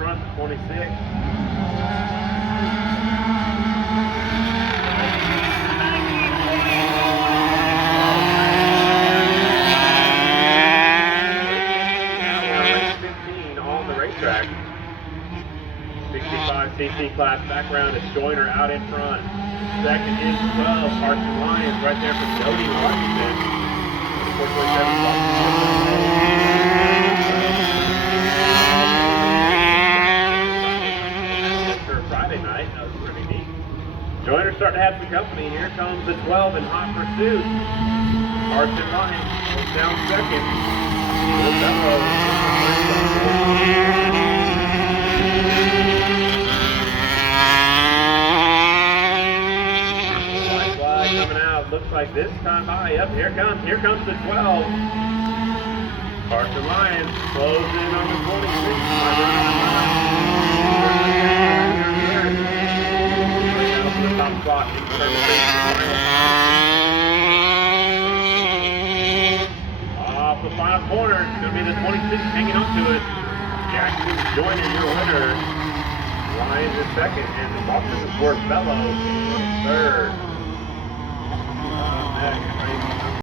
front to 26. On the racetrack. 65cc class background is Joyner out in front. Second is 12, Hearts and Lions right there from Lodi, Washington. 427 for Friday night, that was pretty neat. Joyner's starting to have some company. Here comes the 12 in hot pursuit. Hearts and Lions goes down second. Coming out, looks like this time high up. Here comes the 12. Hearts and Lions close in on the 26. To the top spot in off the final corner, it's going to be the 26 hanging on to it. Jackson Joyner, your winner. Lions in second, and the Boston Sport Fellow in third.